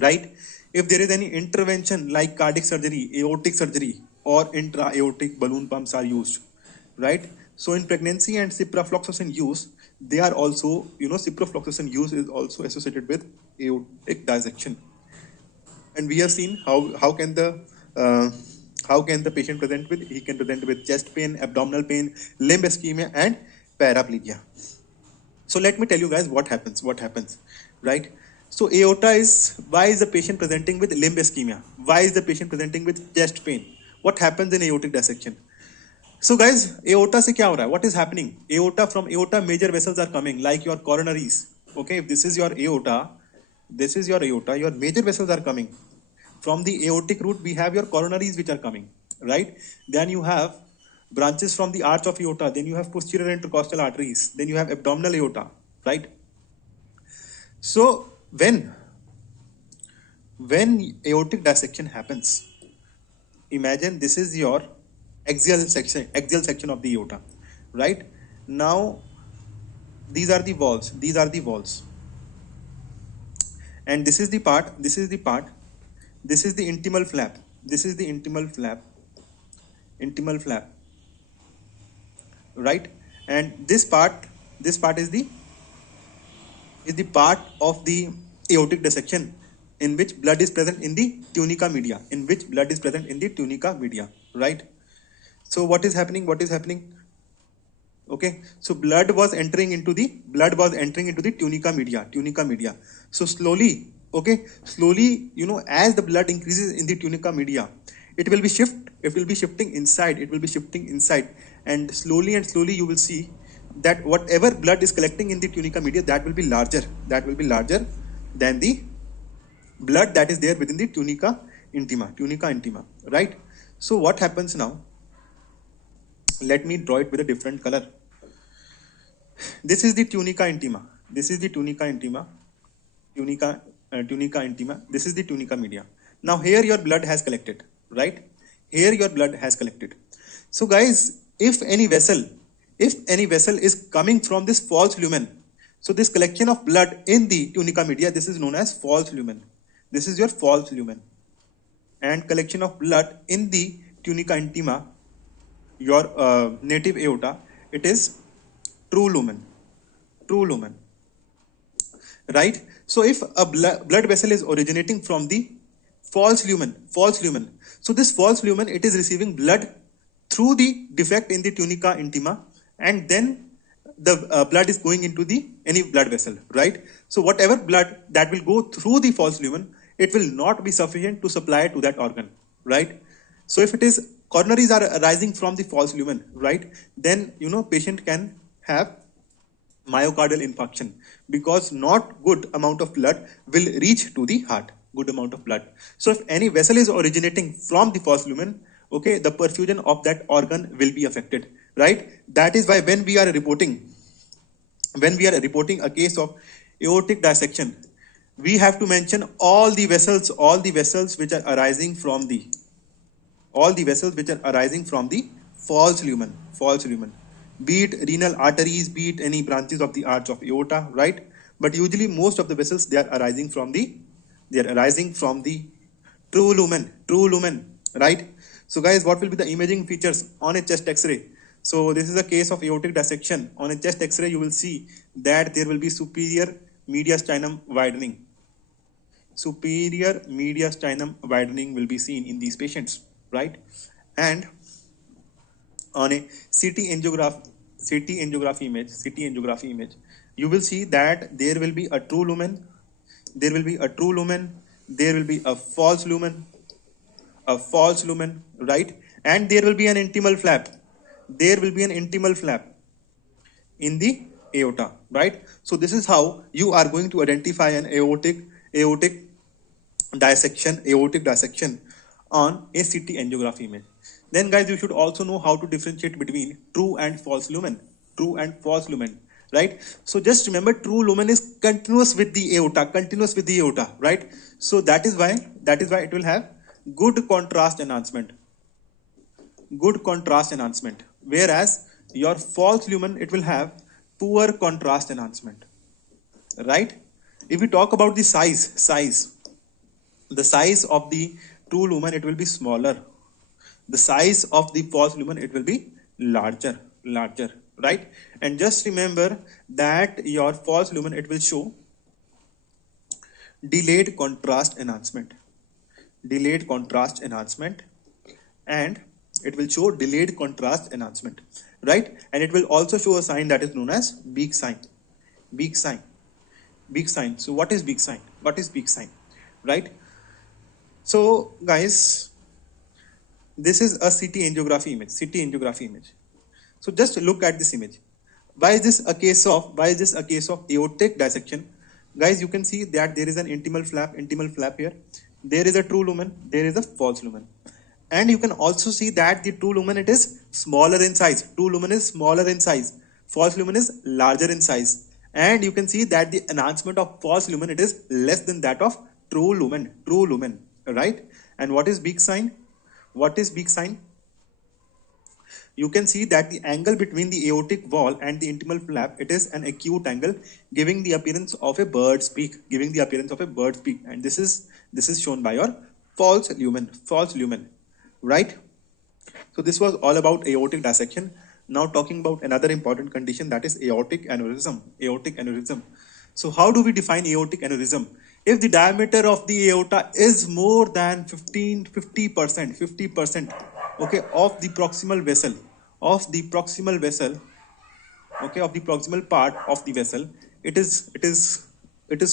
right? If there is any intervention like cardiac surgery, aortic surgery, or intra-aortic balloon pumps are used, right? So in pregnancy and ciprofloxacin use, they are also, ciprofloxacin use is also associated with aortic dissection. And we have seen uh, how can the patient present with, he can present with chest pain, abdominal pain, limb ischemia, and paraplegia. So let me tell you guys what happens, right? So aorta is, why is the patient presenting with limb ischemia? Why is the patient presenting with chest pain? What happens in aortic dissection? So guys, aorta se kya ho raha hai? What is happening? From aorta major vessels are coming, like your coronaries. Okay, if this is your aorta, your major vessels are coming. From the aortic root, we have your coronaries which are coming, right? Then you have branches from the arch of aorta, then you have posterior intercostal arteries, then you have abdominal aorta, right? So when aortic dissection happens, imagine this is your axial section of the aorta, right? Now these are the walls, and this is the part, this is the intimal flap, right? And this part is the part of the aortic dissection in which blood is present in the tunica media, right? So what is happening? Okay, so blood was entering into the tunica media. So slowly, as the blood increases in the tunica media, it will be shifting inside, and slowly you will see that whatever blood is collecting in the tunica media, that will be larger than the blood that is there within the tunica intima, right? So what happens now? Let me draw it with a different color. This is the tunica intima. This is the tunica media. Now here your blood has collected, right? So guys, if any vessel is coming from this false lumen, so this collection of blood in the tunica media, this is known as false lumen. This is your false lumen. And collection of blood in the tunica intima, your native aorta, it is true lumen, right? So if a blood vessel is originating from the false lumen, so this false lumen, it is receiving blood through the defect in the tunica intima, and then the blood is going into the any blood vessel, right? So whatever blood that will go through the false lumen, it will not be sufficient to supply to that organ, right? So if it is coronaries are arising from the false lumen, right, then patient can have myocardial infarction, because not good amount of blood will reach to the heart, So if any vessel is originating from the false lumen, okay, the perfusion of that organ will be affected, right? That is why when we are reporting a case of aortic dissection, we have to mention all the vessels which are arising from the false lumen, be it renal arteries, be it any branches of the arch of aorta, right? But usually most of the vessels, they are arising from the true lumen, right? So guys, what will be the imaging features on a chest x-ray? So this is a case of aortic dissection. On a chest x-ray, you will see that there will be superior mediastinum widening. Will be seen in these patients, right? And on a CT angiography image, you will see that there will be a true lumen, there will be a false lumen, right? And there will be an intimal flap. In the aorta, right? So this is how you are going to identify an aortic dissection on a CT angiography image. Then guys, you should also know how to differentiate between true and false lumen, right? So just remember, true lumen is continuous with the aorta, right? So that is why it will have good contrast enhancement, whereas your false lumen, it will have poor contrast enhancement, right? If we talk about the size, the size of the true lumen, it will be smaller. The size of the false lumen, it will be larger, right? And just remember that your false lumen, it will show delayed contrast enhancement, and it will show delayed contrast enhancement, right? And it will also show a sign that is known as beak sign. So what is beak sign? Right? So guys, this is a CT angiography image. So just look at this image. Why is this a case of aortic dissection? Guys, you can see that there is an intimal flap here. There is a true lumen, there is a false lumen. And you can also see that the true lumen, it is smaller in size. False lumen is larger in size. And you can see that the enhancement of false lumen, it is less than that of true lumen, right? And what is beak sign? You can see that the angle between the aortic wall and the intimal flap, it is an acute angle, giving the appearance of a bird's beak, and this is shown by your false lumen, right? So this was all about aortic dissection. Now talking about another important condition, that is aortic aneurysm. So how do we define aortic aneurysm? If the diameter of the aorta is more than 50%, okay, of the proximal vessel, of the proximal part of the vessel, it is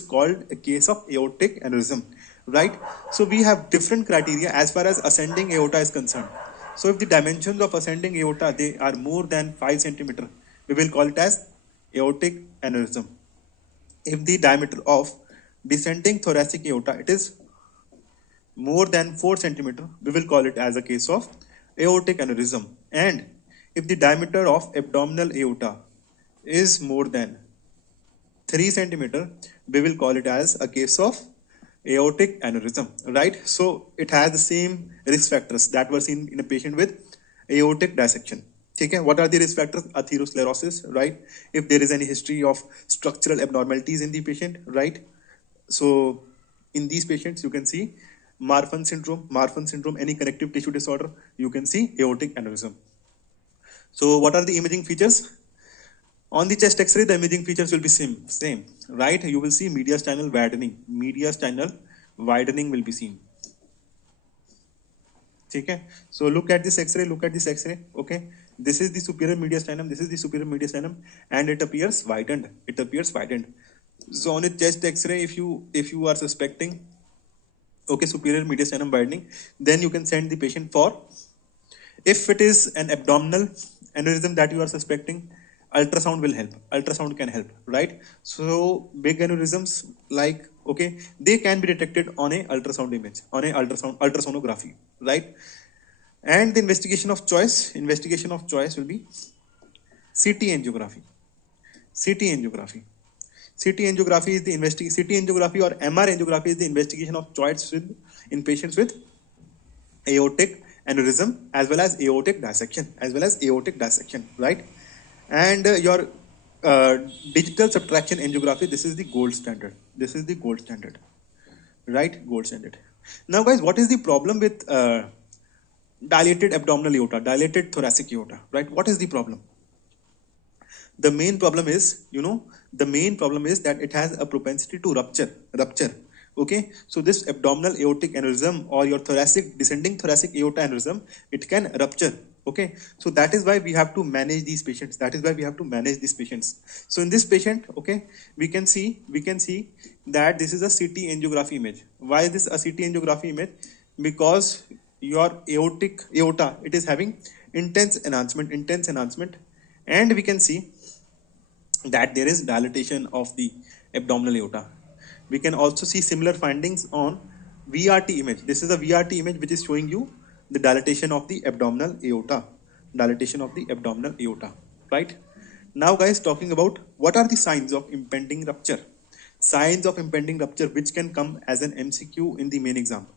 called a case of aortic aneurysm, right? So we have different criteria as far as ascending aorta is concerned. So if the dimensions of ascending aorta, they are more than 5 centimeter, we will call it as aortic aneurysm. If the diameter of descending thoracic aorta, it is more than 4 centimeter, we will call it as a case of aortic aneurysm. And if the diameter of abdominal aorta is more than 3 centimeter, we will call it as a case of aortic aneurysm, right? So it has the same risk factors that were seen in a patient with aortic dissection. Okay, what are the risk factors? Atherosclerosis, right? If there is any history of structural abnormalities in the patient, right? So in these patients, you can see Marfan syndrome, any connective tissue disorder, you can see aortic aneurysm. So what are the imaging features? On the chest X-ray, the imaging features will be same, right? You will see mediastinal widening will be seen. Okay, so look at this X-ray. Okay, this is the superior mediastinum, and it appears widened. So on a chest X-ray, if you are suspecting, okay, superior mediastinum widening, then you can send the patient for, if it is an abdominal aneurysm that you are suspecting, ultrasound can help, right? So big aneurysms, like, okay, they can be detected on a ultrasound image, on a ultrasonography, right? And the investigation of choice will be CT angiography. Is the CT angiography or MR angiography is the investigation of choice in patients with aortic aneurysm as well as aortic dissection, right? And your digital subtraction angiography, this is the gold standard, right? Now guys, what is the problem with dilated abdominal aorta, dilated thoracic aorta, right? What is the problem? The main problem is that it has a propensity to rupture. Okay, so this abdominal aortic aneurysm or your descending thoracic aorta aneurysm, it can rupture. Okay, so that is why we have to manage these patients. So in this patient, okay, we can see that this is a CT angiography image. Why is this a CT angiography image? Because your aorta, it is having intense enhancement, and we can see that there is dilatation of the abdominal aorta. We can also see similar findings on VRT image. This is a VRT image which is showing you the dilatation of the abdominal aorta, right? Now guys, talking about what are the signs of impending rupture, which can come as an MCQ in the main exam,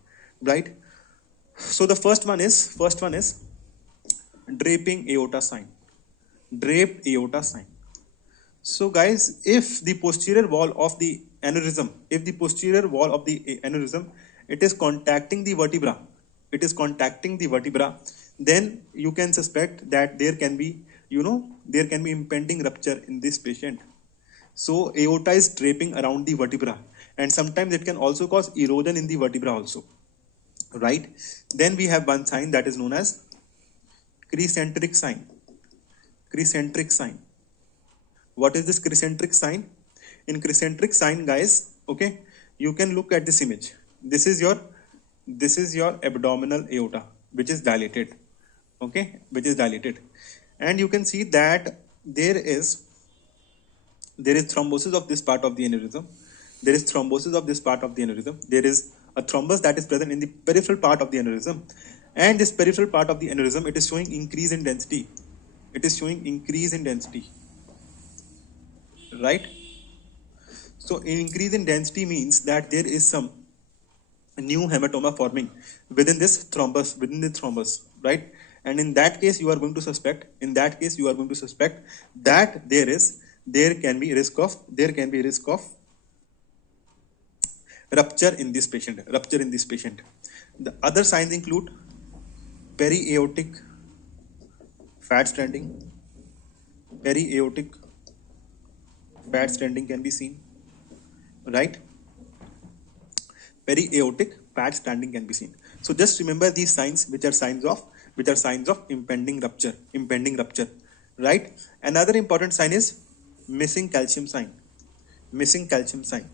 right? So the first one is draping aorta sign, draped aorta sign. So guys, if the posterior wall of the aneurysm, it is contacting the vertebra, then you can suspect that there can be, there can be impending rupture in this patient. So aorta is draping around the vertebra, and sometimes it can also cause erosion in the vertebra also, right? Then we have one sign that is known as crescentric sign. Crescentric sign. What is this crescentric sign? In crescentric sign, guys, okay, you can look at this image. This is your abdominal aorta, which is dilated, okay, which is dilated, and you can see that there is thrombosis of this part of the aneurysm. There is a thrombus that is present in the peripheral part of the aneurysm, and this peripheral part of the aneurysm, it is showing increase in density. Right? So increase in density means that there is some new hematoma forming within this thrombus, right? And in that case, you are going to suspect that there can be risk of rupture in this patient. The other signs include periaortic fat stranding. Fat stranding can be seen, right? Periaortic fat stranding can be seen. So just remember these signs, which are signs of impending rupture, right? Another important sign is missing calcium sign. Missing calcium sign,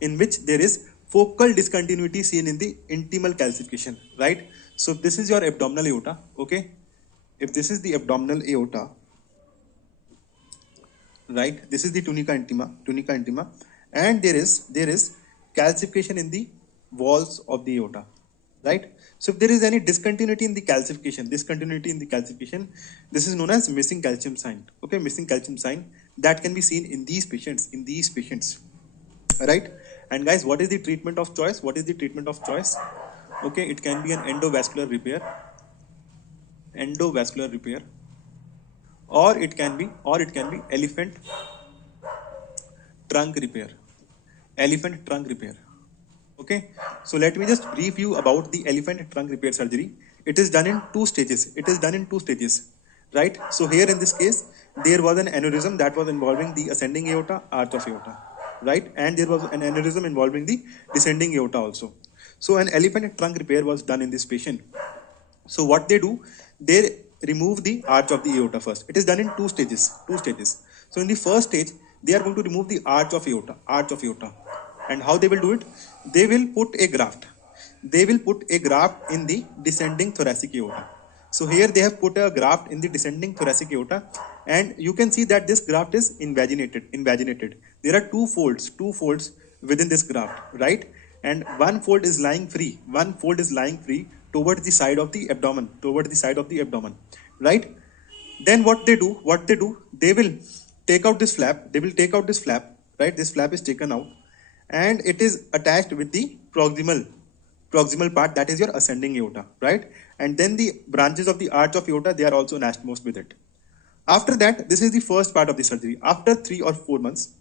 in which there is focal discontinuity seen in the intimal calcification, right? So if this is your abdominal aorta, okay, if this is the abdominal aorta, right, this is the tunica intima, and there is calcification in the walls of the aorta, right? So if there is any discontinuity in the calcification, this is known as missing calcium sign, okay, missing calcium sign, that can be seen in these patients, right? And guys, what is the treatment of choice? Okay, it can be an endovascular repair, or it can be elephant trunk repair. Okay, so let me just brief you about the elephant trunk repair surgery. It is done in two stages. Right? So here in this case, there was an aneurysm that was involving the ascending aorta, arch of aorta, right? And there was an aneurysm involving the descending aorta also. So an elephant trunk repair was done in this patient. So what they do, they remove the arch of the aorta first. It is done in two stages. So in the first stage, they are going to remove the arch of aorta. And how they will do it? They will put a graft. In the descending thoracic aorta. So here they have put a graft in the descending thoracic aorta, and you can see that this graft is invaginated. There are two folds within this graft, right? And one fold is lying free towards the side of the abdomen, right? Then what they do, they will take out this flap, right? This flap is taken out, and it is attached with the proximal part, that is your ascending aorta, right? And then the branches of the arch of aorta, they are also anastomosed with it. After that, this is the first part of the surgery. After 3 or 4 months,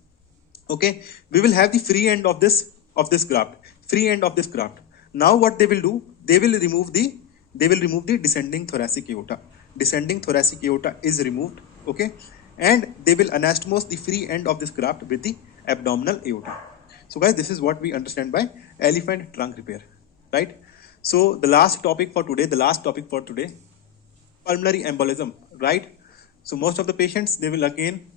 okay, we will have the free end of this graft. Now what they will do, they will remove the descending thoracic aorta. Descending thoracic aorta is removed, okay, and they will anastomose the free end of this graft with the abdominal aorta. So guys, this is what we understand by elephant trunk repair, right? So the last topic for today, pulmonary embolism, right? So most of the patients, they will again,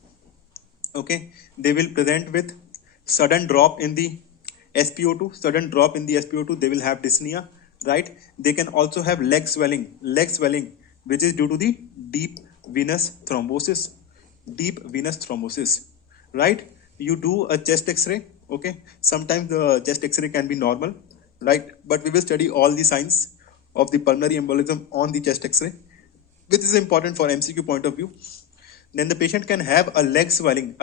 okay, they will present with sudden drop in the SpO2, they will have dyspnea, right? They can also have leg swelling, which is due to the deep venous thrombosis, right? You do a chest x-ray, okay? Sometimes the chest x-ray can be normal, right? But we will study all the signs of the pulmonary embolism on the chest x-ray, which is important for MCQ point of view. Then the patient can have a leg swelling,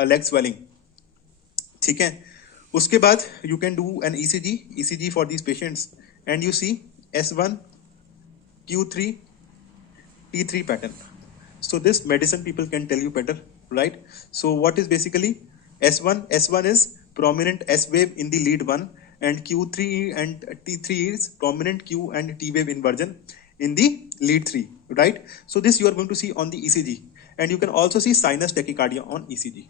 ठीक है? उसके बाद you can do an ECG for these patients, and you see S1, Q3, T3 pattern. So this medicine people can tell you better, right? So what is basically S1? S1 is prominent S wave in the lead 1, and Q3 and T3 is prominent Q and T wave inversion in the lead 3, right? So this you are going to see on the ECG, and you can also see sinus tachycardia on ECG.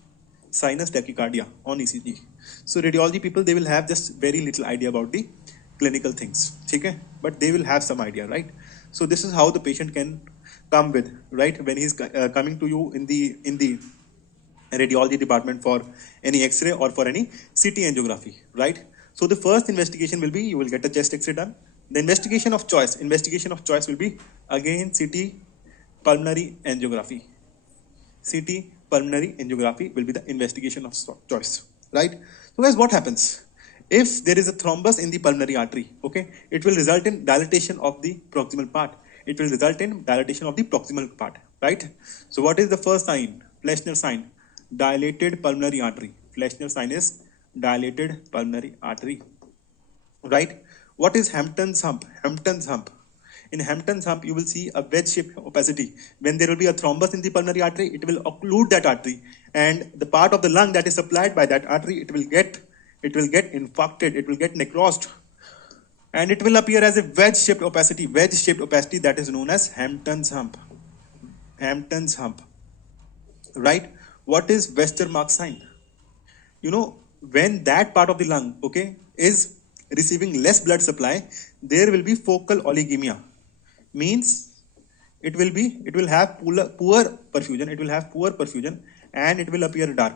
Sinus tachycardia on ECG. So radiology people, they will have just very little idea about the clinical things, okay? But they will have some idea, right? So this is how the patient can come with, right, when he's coming to you in the radiology department for any X-ray or for any CT angiography, right? So the first investigation will be, you will get a chest X-ray done. The investigation of choice will be again CT pulmonary angiography. CT pulmonary angiography will be the investigation of choice, right? So guys, what happens if there is a thrombus in the pulmonary artery? Okay, it will result in dilatation of the proximal part. It will result in dilatation of the proximal part, right? So what is the first sign? Fleshner sign, dilated pulmonary artery. Fleshner sign is dilated pulmonary artery, right? What is Hampton's hump? Hampton's hump. In Hampton's hump, you will see a wedge-shaped opacity. When there will be a thrombus in the pulmonary artery, it will occlude that artery, and the part of the lung that is supplied by that artery, it will get infarcted, it will get necrosed, and it will appear as a wedge-shaped opacity. Wedge-shaped opacity, that is known as Hampton's hump. Hampton's hump, right? What is Westermarck sign? You know, when that part of the lung, okay, is receiving less blood supply, there will be focal oligemia. Means it will have poor perfusion, and it will appear dark,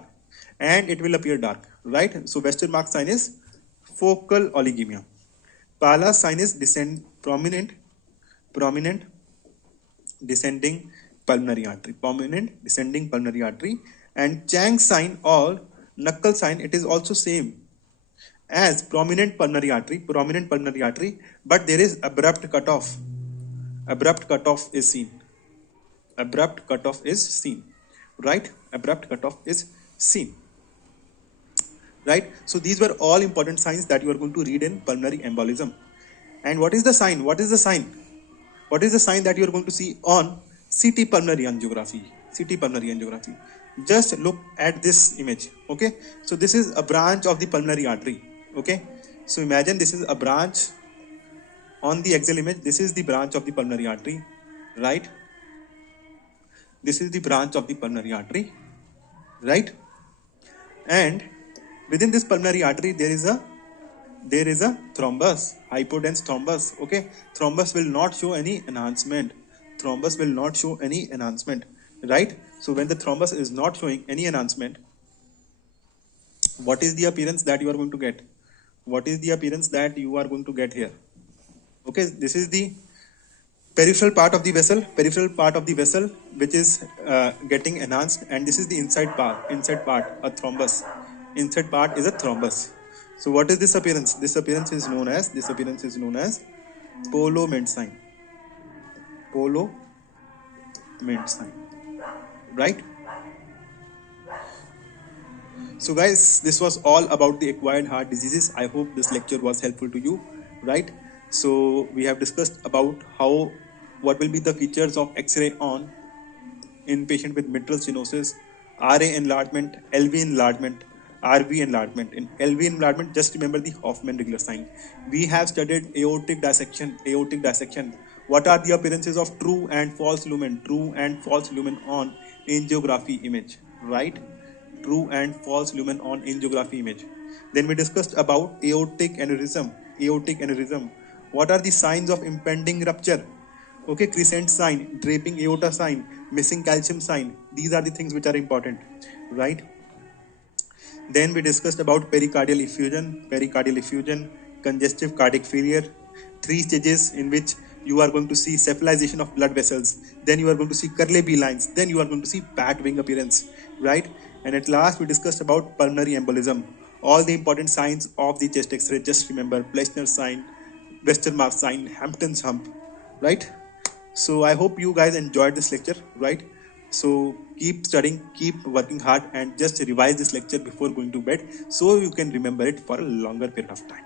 right? So Westermarck sign is focal oligemia. Pala sign is prominent descending pulmonary artery, and Chang sign or knuckle sign, it is also same as prominent pulmonary artery, but there is abrupt cutoff. Abrupt cutoff is seen, right? Right? So these were all important signs that you are going to read in pulmonary embolism. And what is the sign? What is the sign that you are going to see on CT pulmonary angiography? Just look at this image, okay? So this is a branch of the pulmonary artery, okay? So imagine this is a branch on the axial image. This is the branch of the pulmonary artery, right? This is the branch of the pulmonary artery, right? And within this pulmonary artery, there is a thrombus, hypodense thrombus, okay? Thrombus will not show any enhancement. Right? So when the thrombus is not showing any enhancement, what is the appearance that you are going to get? Here? Okay, this is the peripheral part of the vessel, which is getting enhanced, and this is the inside part, a thrombus. Inside part is a thrombus. So what is this appearance? This appearance is known as Polo-Mint sign. Right? So guys, this was all about the acquired heart diseases. I hope this lecture was helpful to you, right? So we have discussed about what will be the features of X-ray in patient with mitral stenosis, RA enlargement, LV enlargement, RV enlargement. In LV enlargement, just remember the Hoffman regular sign. We have studied aortic dissection. What are the appearances of true and false lumen on angiography image, right? True and false lumen on angiography image. Then we discussed about aortic aneurysm. What are the signs of impending rupture? Okay, crescent sign, draping aorta sign, missing calcium sign. These are the things which are important, right? Then we discussed about pericardial effusion, congestive cardiac failure, 3 stages in which you are going to see cephalization of blood vessels, then you are going to see Curley lines, then you are going to see bat wing appearance, right? And at last we discussed about pulmonary embolism, all the important signs of the chest X-ray. Just remember Fleshner sign, Westermarck sign, Hampton's hump, right? So I hope you guys enjoyed this lecture, right? So keep studying, keep working hard, and just revise this lecture before going to bed so you can remember it for a longer period of time.